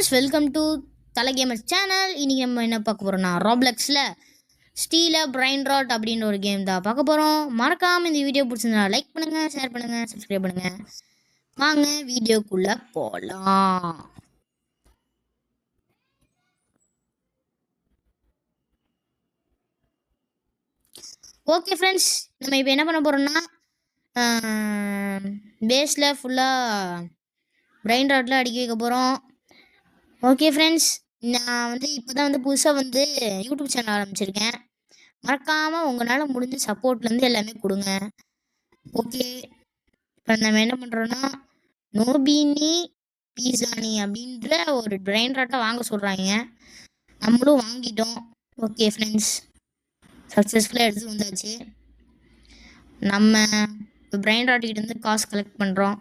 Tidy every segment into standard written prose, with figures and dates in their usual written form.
Gamers, welcome to தலை gamers channel. இன்றைக்கி நம்ம என்ன பார்க்க போகிறோம்னா, ராப்ளக்ஸில் ஸ்டீல பிரைன் ராட் அப்படின்ற ஒரு கேம் தான் பார்க்க போகிறோம். மறக்காமல் இந்த வீடியோ பிடிச்சிருந்தா லைக் பண்ணுங்கள், ஷேர் பண்ணுங்கள், சப்ஸ்கிரைப் பண்ணுங்கள். வாங்க வீடியோக்குள்ளே போகலாம். ஓகே ஃப்ரெண்ட்ஸ், நம்ம இப்போ என்ன பண்ண போகிறோம்னா, பேஸில் ஃபுல்லாக பிரைன் ராட்டில் அடிக்க வைக்க போகிறோம். ஓகே ஃப்ரெண்ட்ஸ், நான் இப்போ தான் புதுசாக யூடியூப் சேனல் ஆரம்பிச்சிருக்கேன். மறக்காமல் உங்களால் முடிஞ்ச சப்போர்ட்லேருந்து எல்லாமே கொடுங்க. ஓகே, இப்போ நம்ம என்ன பண்ணுறோன்னா, நோபினி பீஸானி அப்படின்ற ஒரு பிரைன் ராட்டை வாங்க சொல்கிறாங்க. நம்மளும் வாங்கிட்டோம். ஓகே ஃப்ரெண்ட்ஸ், சக்ஸஸ்ஃபுல்லாக எடுத்து வந்தாச்சு. நம்ம இப்போ பிரைன் ராட்டிக்கிட்டேருந்து காசு கலெக்ட் பண்ணுறோம்.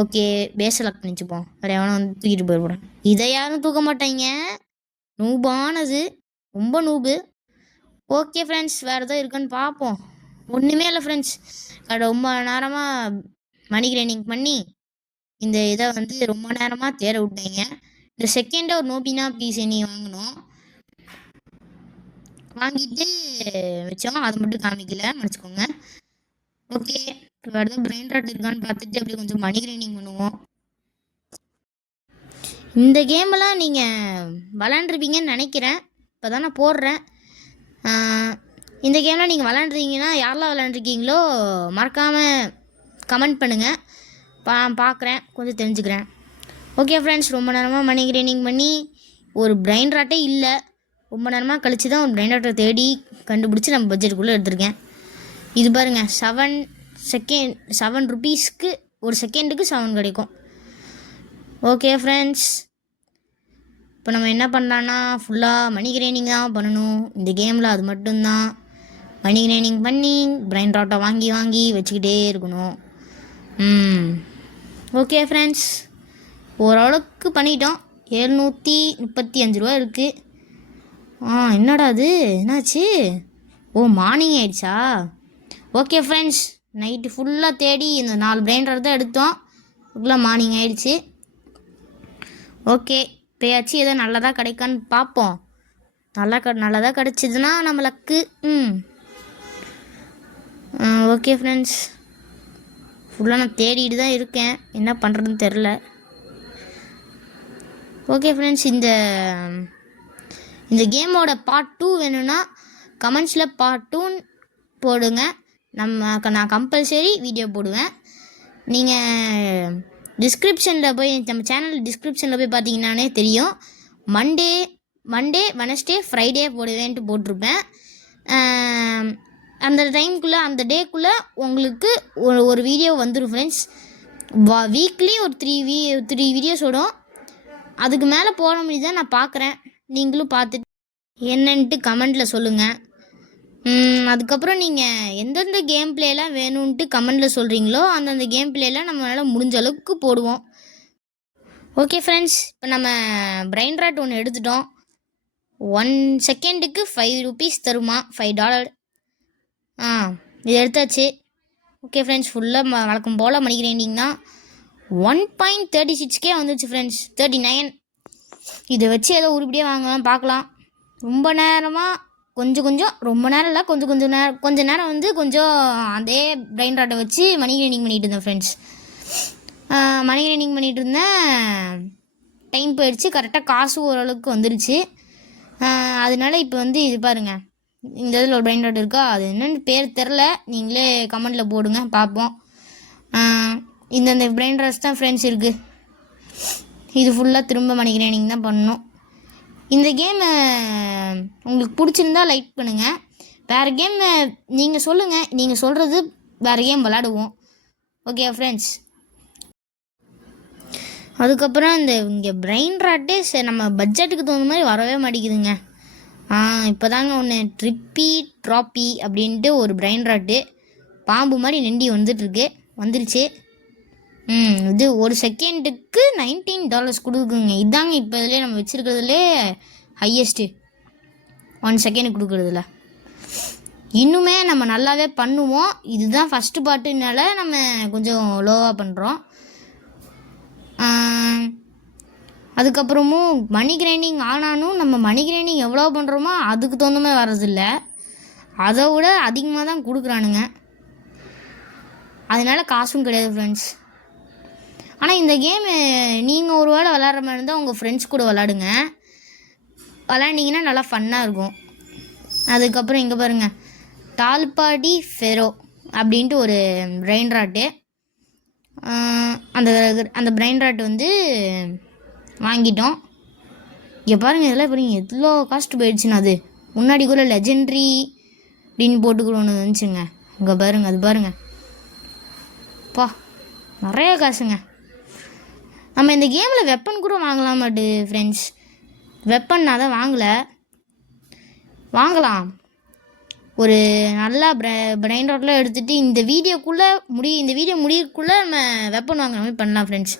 ஓகே, பேஸை லாக் பண்ணிச்சுப்போம். வேறு எவனும் தூக்கிட்டு போயிடுறோம். இதை யாரும் தூக்க மாட்டாங்க, நூபானது, ரொம்ப நூபு. ஓகே ஃப்ரெண்ட்ஸ், வேறு எதாவது இருக்குன்னு பார்ப்போம். ஒன்றுமே இல்லை ஃப்ரெண்ட்ஸ், ரொம்ப நேரமாக மணி கிரைண்டிங் பண்ணி இந்த இதை ரொம்ப நேரமாக தேட விட்டாங்க. இந்த செகண்டாக ஒரு நோபினா பீஸனி வாங்கினோம், வாங்கிட்டு வச்சோம். அதை மட்டும் காமிக்கல, மன்னிச்சுக்கோங்க. ஓகே, இப்போ வேறு எதாவது பிரைன் ராட் இருக்கான்னு பார்த்துட்டு அப்படியே கொஞ்சம் மணி கிரைண்டிங் பண்ணுவோம். இந்த கேமெல்லாம் நீங்கள் விளாண்டுருப்பீங்கன்னு நினைக்கிறேன். இப்போ தான் நான் போடுறேன். இந்த கேம்லாம் நீங்கள் விளாண்டுருக்கீங்கன்னா, யாரெல்லாம் விளாண்டுருக்கீங்களோ மறக்காமல் கமெண்ட் பண்ணுங்கள். பார்க்குறேன், கொஞ்சம் தெரிஞ்சுக்கிறேன். ஓகே ஃப்ரெண்ட்ஸ், ரொம்ப நேரமாக மணி கிரைண்டிங் பண்ணி ஒரு பிரைன் ராட்டே இல்லை. ரொம்ப நேரமாக கழித்து தான் ஒரு பிரைன் ராட்டை தேடி கண்டுபிடிச்சி நம்ம பட்ஜெட்டுக்குள்ளே எடுத்திருக்கேன். இது பாருங்கள், 7 ருபீஸ்க்கு ஒரு செகண்டுக்கு 7 கிடைக்கும். ஓகே ஃப்ரெண்ட்ஸ், இப்போ நம்ம என்ன பண்ணலான்னா, ஃபுல்லாக மணி கிரைண்டிங் தான் பண்ணணும் இந்த கேமில். அது மட்டும்தான் மணி கிரைண்டிங் பண்ணி பிரைன் ராட்டை வாங்கி வாங்கி வச்சுக்கிட்டே இருக்கணும். ஓகே ஃப்ரெண்ட்ஸ், ஓரளவுக்கு பண்ணிட்டோம். 735 ரூபா இருக்குது. என்னடா அது, என்னாச்சு? மார்னிங் ஆயிடுச்சா? ஓகே ஃப்ரெண்ட்ஸ், நைட்டு ஃபுல்லாக தேடி இந்த 4 பிரைன் ராட் தான் எடுத்தோம். ஃபுல்லாக மார்னிங் ஆயிடுச்சு. ஓகே, இப்போயாச்சும் ஏதோ நல்லதாக கிடைக்கான்னு பார்ப்போம். நல்லதாக கிடச்சிதுன்னா நம்ம லக்கு. ஓகே ஃப்ரெண்ட்ஸ், ஃபுல்லாக நான் தேடிட்டு தான் இருக்கேன், என்ன பண்ணுறதுன்னு தெரில. ஓகே ஃப்ரெண்ட்ஸ், இந்த கேமோட பார்ட் 2 வேணும்னா கமெண்ட்ஸில் பார்ட் 2 போடுங்க. நான் கம்பல்சரி வீடியோ போடுவேன். நீங்கள் டிஸ்கிரிப்ஷனில் போய், நம்ம சேனல் டிஸ்கிரிப்ஷனில் போய் பார்த்தீங்கன்னானே தெரியும். மண்டே வெனஸ்டே ஃப்ரைடே போடுவேன்ட்டு போட்டிருப்பேன். அந்த டைமுக்குள்ளே, அந்த டேக்குள்ளே உங்களுக்கு ஒரு வீடியோ வந்துடும் ஃப்ரெண்ட்ஸ். வீக்லி ஒரு 3 வீடியோஸ் ஓடும். அதுக்கு மேலே போட முடியுதான் நான் பார்க்குறேன். நீங்களும் பார்த்துட்டு என்னன்ட்டு கமெண்டில் சொல்லுங்கள். அதுக்கப்புறம் நீங்கள் எந்தெந்த கேம் பிளேலாம் வேணும்ன்ட்டு கமெண்டில் சொல்கிறீங்களோ அந்தந்த கேம் பிளேலாம் நம்மளால் முடிஞ்ச அளவுக்கு போடுவோம். ஓகே ஃப்ரெண்ட்ஸ், இப்போ நம்ம பிரைன் ராட் ஒன்று எடுத்துட்டோம். 1 செகண்டுக்கு 5 ருபீஸ் தருமா, $5. இது எடுத்தாச்சு. ஓகே ஃப்ரெண்ட்ஸ், ஃபுல்லாக வழக்கம் போல் மணி கிரைண்டிங் தான். 1.36K வந்துச்சு ஃப்ரெண்ட்ஸ், 39. இதை வச்சு ஏதோ உருப்படியாக வாங்கலாம், பார்க்கலாம். ரொம்ப நேரமாக ரொம்ப நேரம் இல்லை, கொஞ்ச நேரம் கொஞ்சம் அதே பிரைன் ராட்டை வச்சு மணி கிரைண்டிங் பண்ணிகிட்டு இருந்தேன் ஃப்ரெண்ட்ஸ். மணி கிரைண்டிங் பண்ணிகிட்டு இருந்தேன், டைம் போயிடுச்சு. கரெக்டாக காசு ஓரளவுக்கு வந்துருச்சு. அதனால இப்போ இது பாருங்கள், இந்த இதில் ஒரு பிரைன் ராட் இருக்கா, அது என்னென்னு பேர் தெரில, நீங்களே கமெண்டில் போடுங்க பார்ப்போம். இந்த பிரைன் ராட்ஸ் தான் ஃப்ரெண்ட்ஸ் இருக்குது. இது ஃபுல்லாக திரும்ப மணி கிரைண்டிங் தான் பண்ணணும். இந்த கேமை உங்களுக்கு பிடிச்சிருந்தா லைக் பண்ணுங்கள். வேறு கேம் நீங்கள் சொல்லுங்கள், நீங்கள் சொல்கிறது வேறு கேம் விளாடுவோம். ஓகே ஃப்ரெண்ட்ஸ், அதுக்கப்புறம் இங்கே பிரைன் ராட்டே நம்ம பட்ஜெட்டுக்கு தகுந்த மாதிரி வரவே மாட்டேங்குதுங்க. இப்போ தாங்க ஒன்று ட்ராப்பி அப்படின்ட்டு ஒரு பிரைன் ராட்டு பாம்பு மாதிரி நெண்டி வந்துருச்சு. இது ஒரு செகண்டுக்கு $19 கொடுக்குங்க. இதாங்க இப்போ இதிலே நம்ம வச்சுருக்கிறதுலே ஹையஸ்ட்டு 1 செகண்ட் கொடுக்குறதுல. இன்னுமே நம்ம நல்லாவே பண்ணுவோம். இதுதான் ஃபஸ்ட்டு பார்ட்டுனால நம்ம கொஞ்சம் லோவாக பண்ணுறோம். அதுக்கப்புறமும் மணி கிரைண்டிங் ஆனாலும் நம்ம மணி கிரைண்டிங் எவ்வளோ பண்ணுறோமோ அதுக்கு தகுந்தமே வர்றதில்ல, அதை விட அதிகமாக தான் கொடுக்குறானுங்க. அதனால காசும் கிடையாது ஃப்ரெண்ட்ஸ். ஆனால் இந்த கேமு நீங்கள் ஒரு வேளை விளாட்ற மாதிரி இருந்தால் உங்கள் ஃப்ரெண்ட்ஸ் கூட விளாடுங்க. விளாண்டிங்கன்னா நல்லா ஃபன்னாக இருக்கும். அதுக்கப்புறம் இங்கே பாருங்கள், டால்பாடி ஃபெரோ அப்படின்ட்டு ஒரு பிரெயின் ராட்டு. அந்த அந்த பிரெயின் ராட் வந்து வாங்கிட்டோம். இங்கே பாருங்கள், இதெல்லாம் பாருங்க எவ்வளோ காஸ்ட் போயிடுச்சுன்னு. அது முன்னாடி கூட லெஜெண்ட்ரி அப்படின்னு போட்டுக்கூட ஒன்று வந்துச்சுங்க. இங்கே பாருங்கள், அது பாருங்கள், பா நிறைய காசுங்க. நம்ம இந்த கேமில் வெப்பன் கூட வாங்கலாம் மாட்டு ஃப்ரெண்ட்ஸ். வெப்பன் நான் தான் வாங்கலாம். ஒரு நல்லா பிரெயின் ராட்லாம் எடுத்துகிட்டு இந்த வீடியோ முடியக்குள்ளே நம்ம வெப்பன் வாங்குற மாதிரி பண்ணலாம் ஃப்ரெண்ட்ஸ்.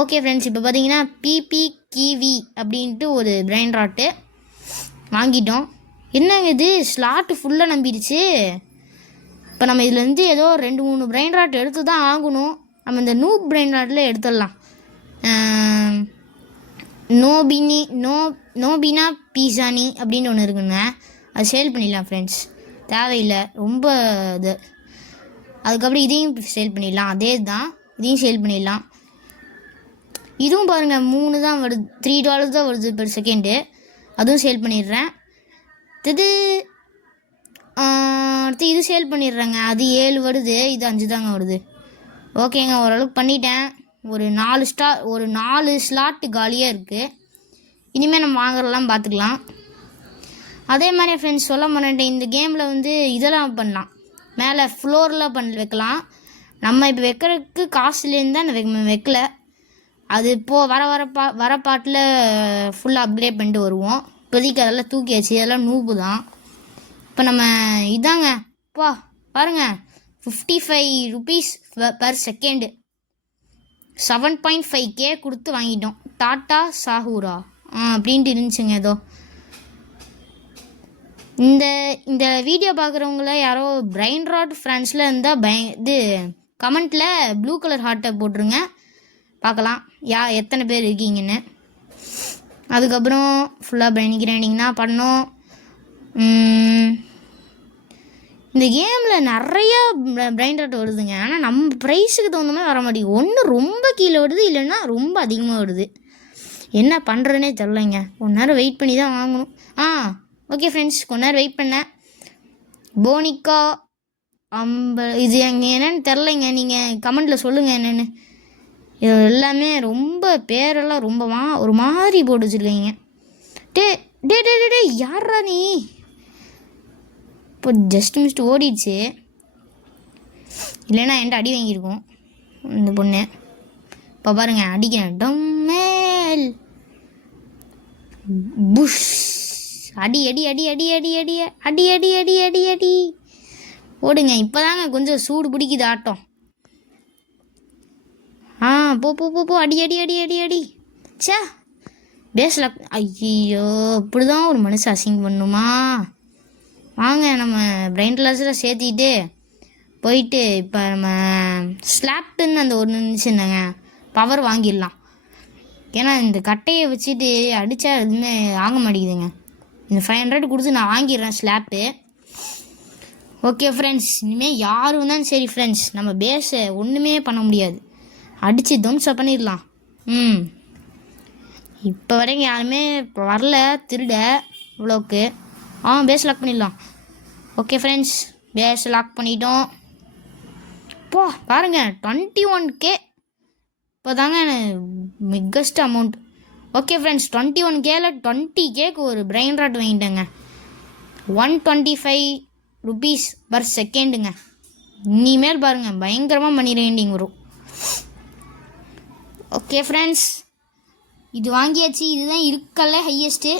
ஓகே ஃப்ரெண்ட்ஸ், இப்போ பார்த்தீங்கன்னா பிபி கிவி அப்படின்ட்டு ஒரு பிரெயின் ராட்டு வாங்கிட்டோம். என்னங்க இது ஸ்லாட்டு ஃபுல்லாக நம்பிடுச்சு. இப்போ நம்ம இதுலேருந்து ஏதோ 2-3 பிரெயின் ராட் எடுத்து தான் ஆகணும். நம்ம இந்த நூப் பிரெயின் ராட்டில் எடுத்துடலாம். நோபினா பீஸானி அப்படின்னு ஒன்று இருக்குங்க, அது சேல் பண்ணிடலாம் ஃப்ரெண்ட்ஸ். தேவையில்லை ரொம்ப இது. அதுக்கப்புறம் இதையும் சேல் பண்ணிடலாம், அதே தான், இதையும் சேல் பண்ணிடலாம். இதுவும் பாருங்கள் 3 தான் வருது, $3 தான் வருது பெர் செகண்டு. அதுவும் சேல் பண்ணிடுறேன். அடுத்து இது சேல் பண்ணிடுறேங்க, அது 7 வருது, இது 5 தாங்க வருது. ஓகேங்க, ஓரளவுக்கு பண்ணிட்டேன். ஒரு 4 ஸ்லாட்டு காலியாக இருக்குது. இனிமேல் நம்ம வாங்குறதெல்லாம் பார்த்துக்கலாம். அதே மாதிரி ஃப்ரெண்ட்ஸ் சொல்ல மாட்டேன், இந்த கேமில் வந்து இதெல்லாம் பண்ணலாம், மேலே ஃப்ளோரில் வைக்கலாம். நம்ம இப்போ வைக்கிறதுக்கு காசுலேருந்து தான் வைக்கல. அது இப்போது வர பாட்டில் ஃபுல்லாக அப்கிரேட் பண்ணிட்டு வருவோம். இப்போதைக்கு அதெல்லாம் தூக்கியாச்சு, அதெல்லாம் நூபு தான். இப்போ நம்ம இதாங்க, பாருங்கள், 55 rupees per second, 7.5K கொடுத்து வாங்கிட்டோம். டாட்டா சாஹூரா அப்படின்ட்டு இருந்துச்சுங்க ஏதோ. இந்த வீடியோ பார்க்குறவங்கள யாரோ பிரெயின் ராட் ஃப்ரெண்ட்ஸில் இருந்தால் இது கமெண்ட்டில் ப்ளூ கலர் ஹார்ட்டை போட்டுருங்க, பார்க்கலாம் எத்தனை பேர் இருக்கீங்கன்னு. அதுக்கப்புறம் ஃபுல்லாக பிரெயின் கிரைண்டிங் தான் பண்ணோம். இந்த கேமில் நிறையா பிரெயின் ராட் வருதுங்க, ஆனால் நம்ம ப்ரைஸுக்கு தகுந்த மாதிரி வர மாட்டேங்குது. ஒன்று ரொம்ப கீழே வருது, இல்லைன்னா ரொம்ப அதிகமாக வருது. என்ன பண்ணுறதுனே தெரிலங்க. கொஞ்ச நேரம் வெயிட் பண்ணி தான் வாங்கணும். ஓகே ஃப்ரெண்ட்ஸ், கொஞ்ச நேரம் வெயிட் பண்ணேன். போனிக்கா இது அங்கே என்னென்னு தெரிலைங்க, நீங்கள் கமெண்ட்டில் சொல்லுங்கள் என்னென்னு. இது எல்லாமே ரொம்ப பேரெல்லாம் ரொம்ப ஒரு மாதிரி போட்டு வச்சுருக்கீங்க. டே யாரா நீ? இப்போ ஜஸ்ட் மிஸ்ட் ஓடிடுச்சு, இல்லைன்னா என்கிட்ட அடி வாங்கியிருக்கோம் இந்த பொண்ணு. இப்போ பாருங்கள், அடிக்கிறேன், டம்மேல் புஷ், அடி அடி அடி அடி அடி அடி அடி அடி அடி அடி அடி ஓடுங்க. இப்போ தாங்க கொஞ்சம் சூடு பிடிக்குது ஆட்டம். போ அடி அடி அடி அடி அடி. சே பேஸில் ஐயோ, இப்படி தான் ஒரு மனுஷன் அசிங்கம் பண்ணுமா? வாங்க நம்ம பிரெயின் கிளாஸில் சேர்த்திட்டு போயிட்டு இப்போ நம்ம ஸ்லாப்டுன்னு அந்த ஒன்று இருந்துச்சுன்னாங்க பவர் வாங்கிடலாம். ஏன்னா இந்த கட்டையை வச்சுட்டு அடித்தா எதுவுமே வாங்க மாட்டேங்குதுங்க. இந்த 500 கொடுத்து நான் வாங்கிடுறேன் ஸ்லாப்டு. ஓகே ஃப்ரெண்ட்ஸ், இனிமேல் யார் வந்தாலும் சரி ஃப்ரெண்ட்ஸ், நம்ம பேஸை ஒன்றுமே பண்ண முடியாது, அடித்து தம்சம் பண்ணிடலாம். இப்போ வரைக்கும் யாருமே வரல திருட இவ்வளோக்கு. பேஸ் லாக் பண்ணிடலாம். ஓகே ஃப்ரெண்ட்ஸ், பேஸ் லாக் பண்ணிட்டோம். பாருங்கள் 21K இப்போ தாங்க பிக்கஸ்ட் அமௌண்ட். ஓகே ஃப்ரெண்ட்ஸ், 21Kல 20Kக்கு ஒரு பிரெயின் ராட் வாங்கிட்டேங்க. 125 rupees per secondங்க. இனிமேல் பாருங்கள் பயங்கரமாக மணி கிரைண்டிங் வரும். ஓகே ஃப்ரெண்ட்ஸ், இது வாங்கியாச்சு. இதுதான் இருக்கல ஹையஸ்ட்டு.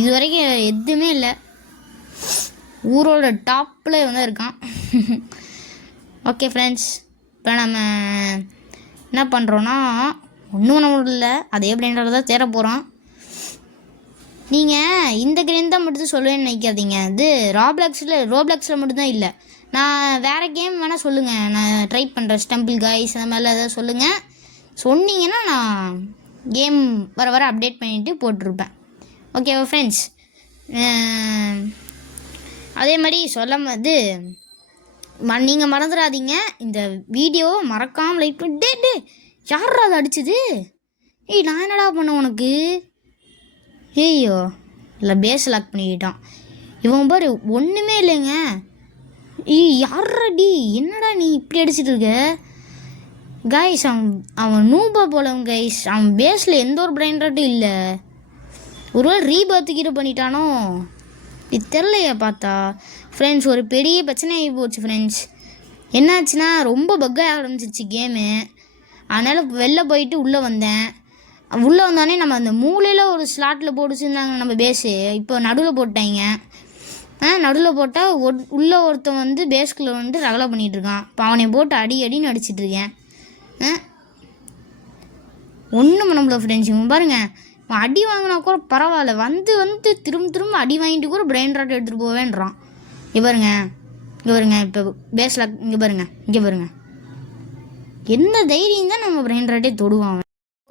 இது வரைக்கும் எதுவுமே இல்லை, ஊரோட டாப்பில் வந்து இருக்கான். ஓகே ஃப்ரெண்ட்ஸ், இப்போ நம்ம என்ன பண்ணுறோன்னா ஒன்றும் பண்ண முடியல, அதே பிரெயினோட தான் தேட போகிறோம். நீங்கள் இந்த கிரைண்ட் தான் மட்டும் சொல்லுவேன்னு நினைக்காதீங்க. இது ரோப்ளாக்ஸில் மட்டும்தான் இல்லை, நான் வேறு கேம் வேணால் சொல்லுங்கள், நான் ட்ரை பண்ணுறேன். ஸ்டம்பிள் காய்ஸ் அந்த மாதிரிலாம் எதாவது சொல்லுங்கள். சொன்னீங்கன்னா நான் கேம் வர வர அப்டேட் பண்ணிவிட்டு போட்டிருப்பேன். ஓகேவா ஃப்ரெண்ட்ஸ்? அதே மாதிரி சொல்லும்போது நீங்கள் மறந்துடாதீங்க, இந்த வீடியோவை மறக்காமல் லைக் பண்ணி டே யாரா அதை அடிச்சது? ஏய் நான் என்னடா பண்ண உனக்கு? ஐயோ இல்லை பேஸ் லாக் பண்ணிக்கிட்டான் இவன் பாரு. ஒன்றுமே இல்லைங்க. ஏய் யாரடி, என்னடா நீ இப்படி அடிச்சிட்டு இருக்க? கைஸ் அவன் நூபா போலவன் கைஸ். அவன் பேஸில் எந்த ஒரு பிரைன் ராட்டும் இல்லை. ஒருவேளை ரீபர்த்துக்கிட்ட பண்ணிட்டானோ இது தெரிலையா பார்த்தா. ஃப்ரெண்ட்ஸ் ஒரு பெரிய பிரச்சனை ஆகி போச்சு ஃப்ரெண்ட்ஸ். என்னாச்சுன்னா ரொம்ப பக்காக ஆரம்பிச்சிருச்சு கேமு. அதனால் வெளில போயிட்டு உள்ளே வந்தேன். உள்ளே வந்தோடனே நம்ம அந்த மூலையில் ஒரு ஸ்லாட்டில் போட்டு வச்சுருந்தாங்க நம்ம பேஸு. இப்போ நடுவில் போட்டாங்க. நடுவில் போட்டால் உள்ளே ஒருத்தன் வந்து பேஸ்குள்ளே வந்து ரகலை பண்ணிகிட்ருக்கான். இப்போ அவனை போட்டு அடின்னு அடிச்சிட்ருக்கேன். ஒன்றும் பண்ண முடியல ஃப்ரெண்ட்ஸ். இவன் பாருங்கள், அடி வாங்கினா கூட பரவாயில்ல, வந்து திரும்ப அடி வாங்கிட்டு கூட பிரெயின் ராட் எடுத்துகிட்டு போவேன்றான். இங்கே பாருங்க இப்போ பேஸில் இங்கே பாருங்க என்ன தைரியம் தான் நம்ம பிரெயின் ராட்டே தொடுவான்.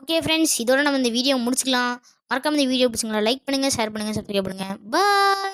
ஓகே ஃப்ரெண்ட்ஸ், இதோட நம்ம இந்த வீடியோ முடிச்சுக்கலாம். மறக்காம இந்த வீடியோ பிடிச்சிங்களா லைக் பண்ணுங்கள், ஷேர் பண்ணுங்கள், சப்ஸ்கிரைப் பண்ணுங்கள். பாய்.